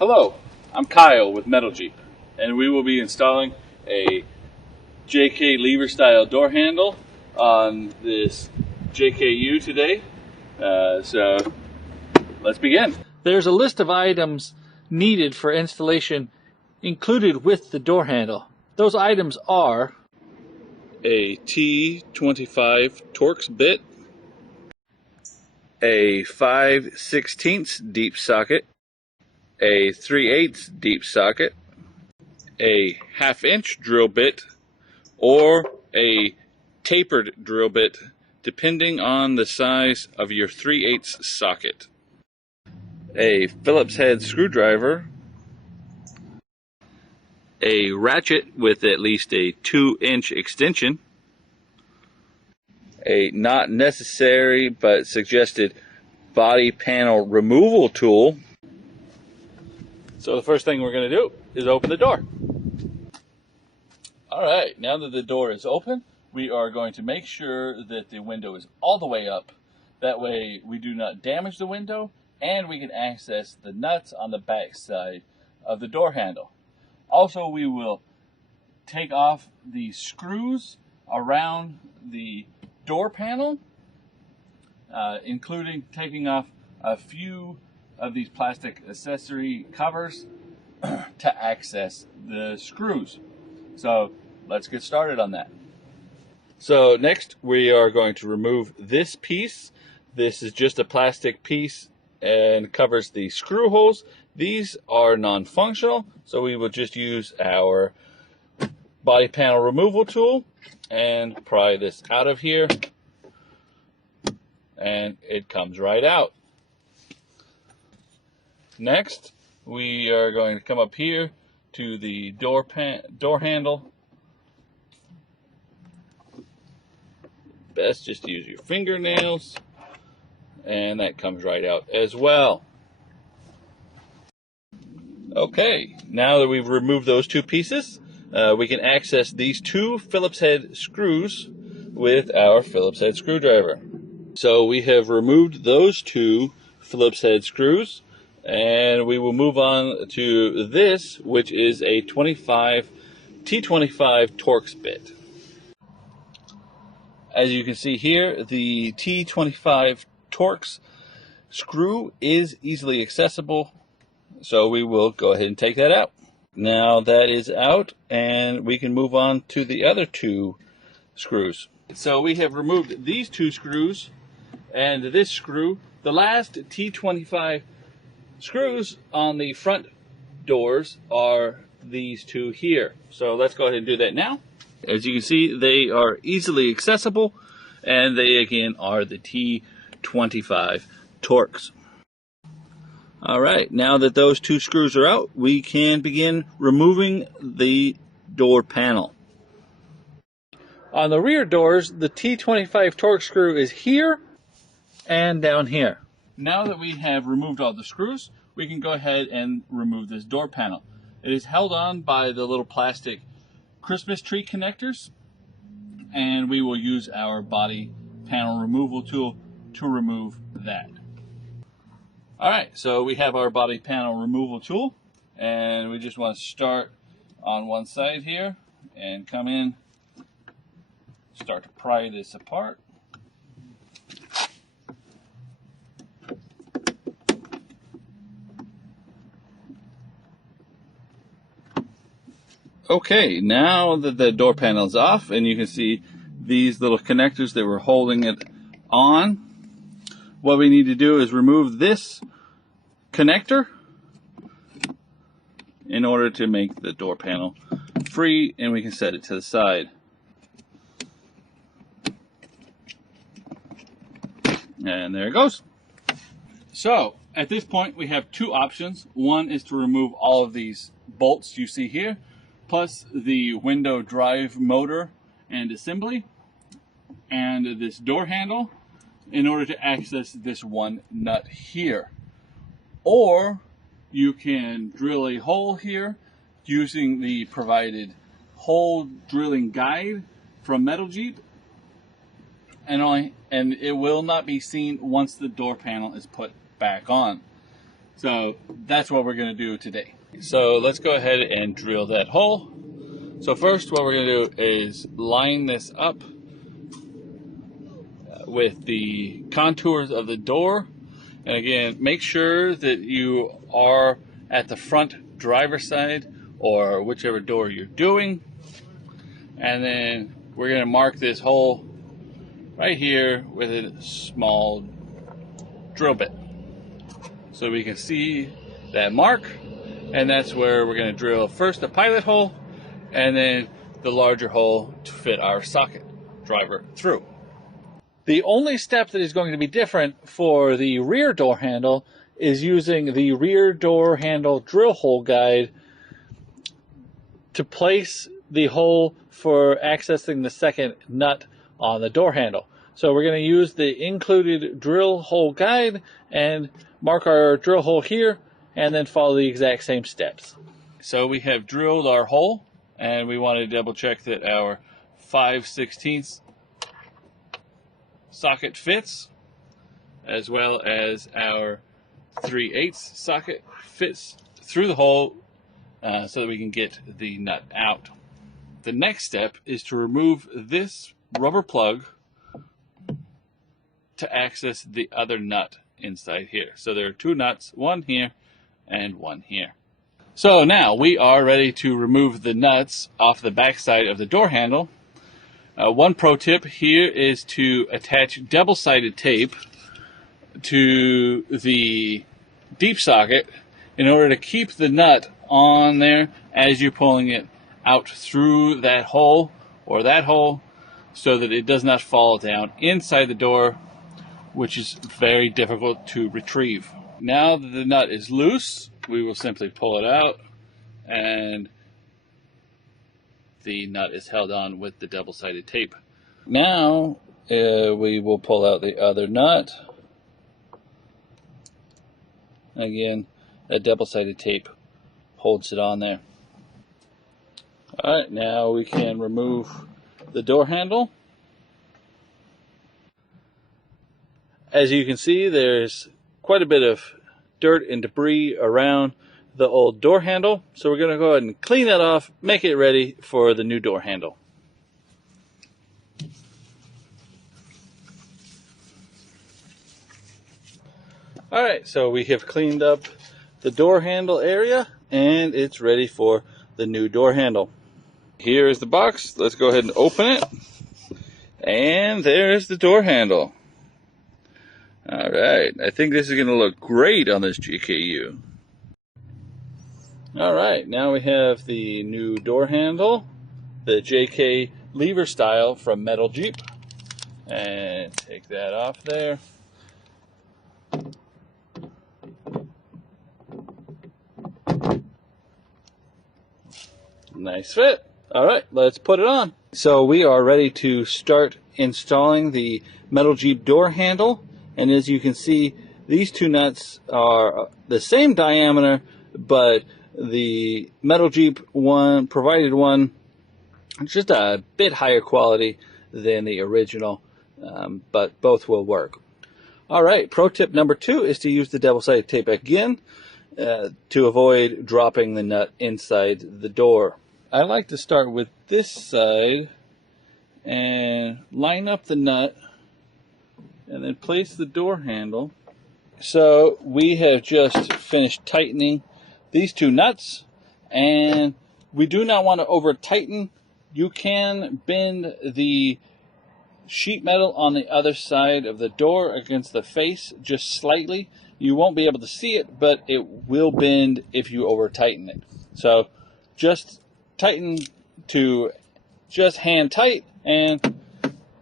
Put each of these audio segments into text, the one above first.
Hello, I'm Kyle with Metal Jeep, and we will be installing a JK lever style door handle on this JKU today. So let's begin. There's a list of items needed for installation included with the door handle. Those items are a T25 Torx bit, a 5/16 deep socket, a 3/8 deep socket, a 1/2 inch drill bit, or a tapered drill bit, depending on the size of your 3/8 socket, a Phillips head screwdriver, a ratchet with at least a 2-inch extension, a not necessary but suggested body panel removal tool. So the first thing we're going to do is open the door. Alright, now that the door is open, we are going to make sure that the window is all the way up. That way we do not damage the window and we can access the nuts on the back side of the door handle. Also, we will take off the screws around the door panel, including taking off a few of these plastic accessory covers to access the screws. So let's get started on that. So next we are going to remove this piece. This is just a plastic piece and covers the screw holes. These are non-functional, so we will just use our body panel removal tool and pry this out of here, and it comes right out. Next, we are going to come up here to the door handle. Best just use your fingernails, and that comes right out as well. Okay, now that we've removed those two pieces, we can access these two Phillips head screws with our Phillips head screwdriver. So we have removed those two Phillips head screws, and we will move on to this, which is a T25 Torx bit. As you can see here, the T25 Torx screw is easily accessible, so we will go ahead and take that out. Now that is out, and we can move on to the other two screws. So we have removed these two screws and this screw. The last T25 screws on the front doors are these two here. So let's go ahead and do that now. As you can see, they are easily accessible, and they again are the T25 Torx. Alright, now that those two screws are out, we can begin removing the door panel. On the rear doors, the T25 Torx screw is here and down here. Now that we have removed all the screws, we can go ahead and remove this door panel. It is held on by the little plastic Christmas tree connectors, and we will use our body panel removal tool to remove that. Alright, so we have our body panel removal tool, and we just want to start on one side here and come in, start to pry this apart. Okay, now that the door panel is off and you can see these little connectors that were holding it on, what we need to do is remove this connector in order to make the door panel free, and we can set it to the side. And there it goes. So at this point we have two options. One is to remove all of these bolts you see here, plus the window drive motor and assembly and this door handle, in order to access this one nut here. Or you can drill a hole here using the provided hole drilling guide from Metal Jeep, and it will not be seen once the door panel is put back on. So that's what we're going to do today. So let's go ahead and drill that hole. So first what we're going to do is line this up with the contours of the door. And again, make sure that you are at the front driver's side or whichever door you're doing. And then we're going to mark this hole right here with a small drill bit, so we can see that mark, and that's where we're going to drill first the pilot hole and then the larger hole to fit our socket driver through. The only step that is going to be different for the rear door handle is using the rear door handle drill hole guide to place the hole for accessing the second nut on the door handle. So we're going to use the included drill hole guide and mark our drill hole here and then follow the exact same steps. So we have drilled our hole, and we want to double check that our 5/16 socket fits, as well as our 3/8 socket fits through the hole so that we can get the nut out. The next step is to remove this rubber plug to access the other nut inside here. So there are two nuts, one here and one here. So now we are ready to remove the nuts off the back side of the door handle. One pro tip here is to attach double-sided tape to the deep socket in order to keep the nut on there as you're pulling it out through that hole or that hole, so that it does not fall down inside the door, which is very difficult to retrieve. Now that the nut is loose, we will simply pull it out, and the nut is held on with the double-sided tape. Now we will pull out the other nut. Again, that double-sided tape holds it on there. Alright, now we can remove the door handle. As you can see, there's quite a bit of dirt and debris around the old door handle, so we're going to go ahead and clean that off, make it ready for the new door handle. Alright, so we have cleaned up the door handle area, and it's ready for the new door handle. Here is the box. Let's go ahead and open it, and there's the door handle. Alright, I think this is going to look great on this GKU. Alright, now we have the new door handle, the JK lever style from Metal Jeep. And take that off there. Nice fit. Alright, let's put it on. So we are ready to start installing the Metal Jeep door handle. And as you can see, these two nuts are the same diameter, but the Metal Jeep one provided one just a bit higher quality than the original, but both will work. Alright, pro tip number 2 is to use the double-sided tape again to avoid dropping the nut inside the door. I like to start with this side and line up the nut and then place the door handle. So we have just finished tightening these two nuts, and we do not want to over tighten. You can bend the sheet metal on the other side of the door against the face just slightly. You won't be able to see it, but it will bend if you over tighten it. So just tighten to just hand tight and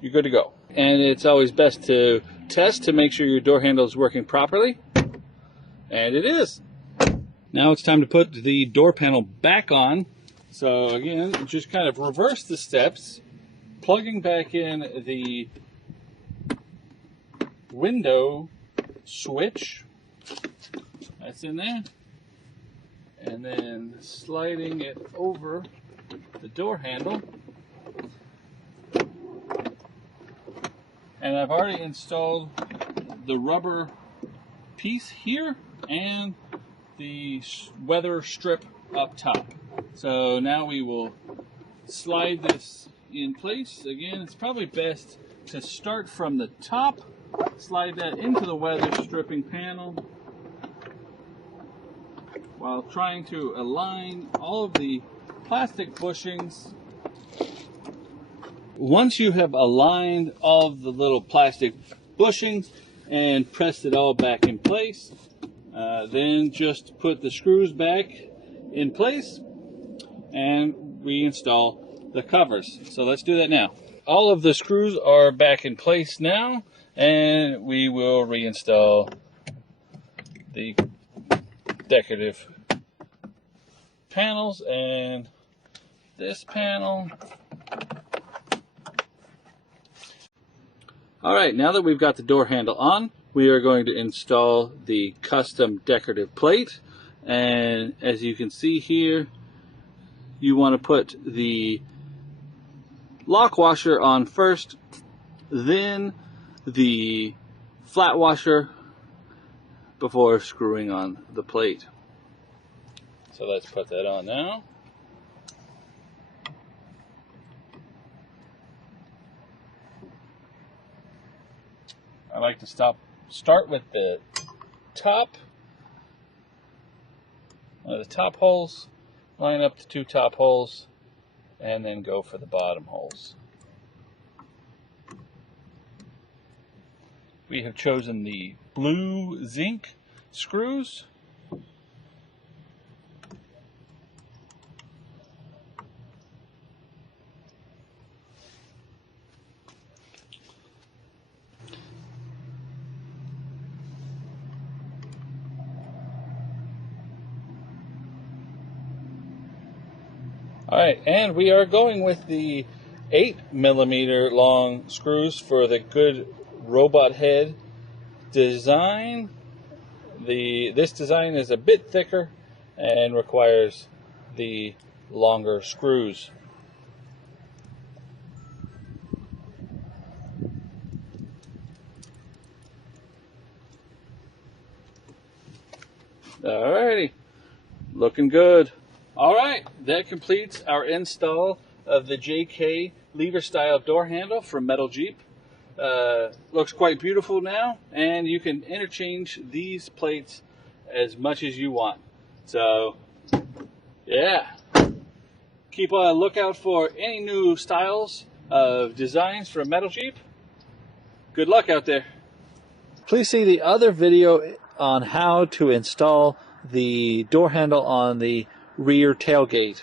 you're good to go. And it's always best to test to make sure your door handle is working properly. And it is. Now it's time to put the door panel back on. So again, just kind of reverse the steps, plugging back in the window switch. That's in there. And then sliding it over the door handle. And I've already installed the rubber piece here. and the weather strip up top. So now we will slide this in place. Again, it's probably best to start from the top, slide that into the weather stripping panel while trying to align all of the plastic bushings. Once you have aligned all of the little plastic bushings and pressed it all back in place, then just put the screws back in place and reinstall the covers. So let's do that now. All of the screws are back in place now, and we will reinstall the decorative panels and this panel. Alright, now that we've got the door handle on, we are going to install the custom decorative plate. And as you can see here, you want to put the lock washer on first, then the flat washer before screwing on the plate. So let's put that on now. I like to start with the top, one of the top holes, line up the two top holes, and then go for the bottom holes. We have chosen the blue zinc screws. Alright, and we are going with the 8mm long screws for the good robot head design. This design is a bit thicker and requires the longer screws. Alrighty, looking good. Alright, that completes our install of the JK lever style door handle from Metal Jeep. Looks quite beautiful now, and you can interchange these plates as much as you want. So, yeah. Keep a lookout for any new styles of designs from Metal Jeep. Good luck out there. Please see the other video on how to install the door handle on the rear tailgate.